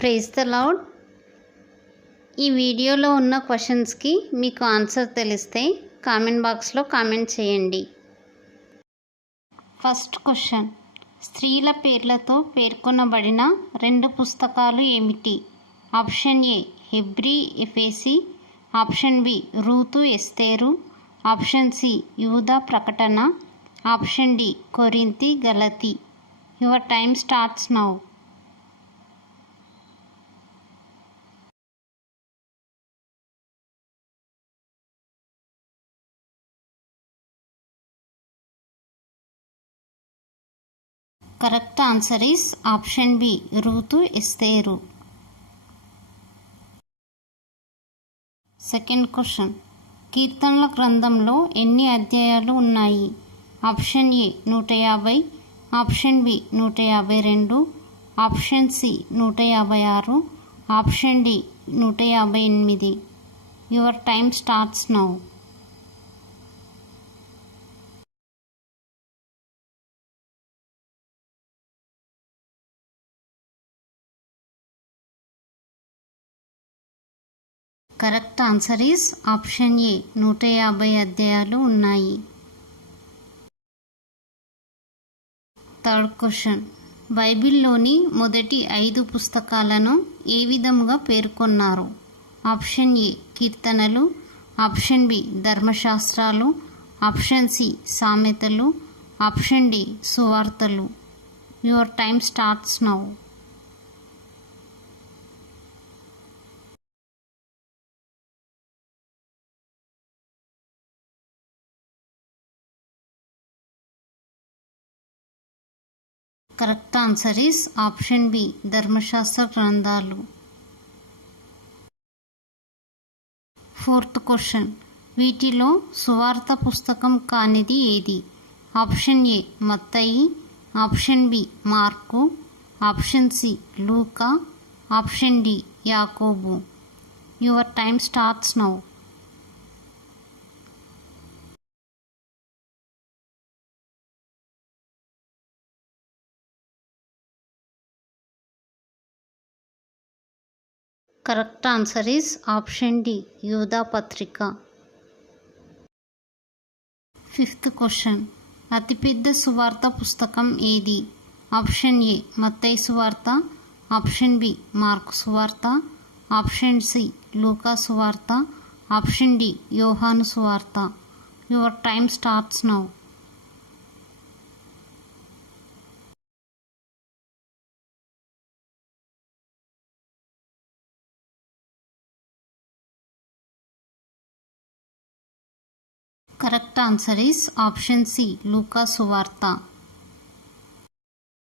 Praise the lord. ఈ వీడియోలో ఉన్న క్వశ్చన్స్కి మీకు ఆన్సర్ తెలిస్తే కామెంట్ బాక్స్లో కామెంట్ చేయండి. ఫస్ట్ క్వశ్చన్, స్త్రీల పేర్లతో పేర్కొనబడిన 2 పుస్తకాలు ఏమిటి? ఆప్షన్ ఏ హెబ్రీ ఎఫెసీ, ఆప్షన్ బి రూతు ఎస్తేరు, ఆప్షన్ సి యూదా ప్రకటన, ఆప్షన్ డి కొరింథీ గలతీ. Your time starts now. Correct answer is option B రూతు ఎస్తేరు. సెకండ్ క్వశ్చన్, కీర్తనల గ్రంథంలో ఎన్ని అధ్యాయాలు ఉన్నాయి? Option A 150, option B 152, option C 156, option D 158. Your time starts now. Correct answer is option A 150 అధ్యాయాలు ఉన్నాయి. థర్డ్ క్వశ్చన్, బైబిల్లోని మొదటి 5 పుస్తకాలను ఏ విధముగా పేర్కొన్నారు? ఆప్షన్ ఏ కీర్తనలు, ఆప్షన్ బి ధర్మశాస్త్రాలు, ఆప్షన్ సి సామెతలు, ఆప్షన్ డి సువార్తలు. Your time starts now. Correct answer is option B ధర్మశాస్త్ర గ్రంథాలు. ఫోర్త్ క్వశ్చన్, వీటిలో సువార్త పుస్తకం కానిది ఏది? ఆప్షన్ ఏ మత్తయి, ఆప్షన్ బి మార్కు, ఆప్షన్ సి లూకా, ఆప్షన్ డి యాకోబు. Your time starts now. Correct answer is option D యూదా పత్రిక. ఫిఫ్త్ క్వశ్చన్, అతిపెద్ద సువార్త పుస్తకం ఏది? ఆప్షన్ ఏ మత్తయి సువార్త, ఆప్షన్ బి మార్కు సువార్త, ఆప్షన్ సి లూకా సువార్త, ఆప్షన్ డి యోహాను సువార్త. Your time starts now. Correct answer is option C లూకా సువార్త.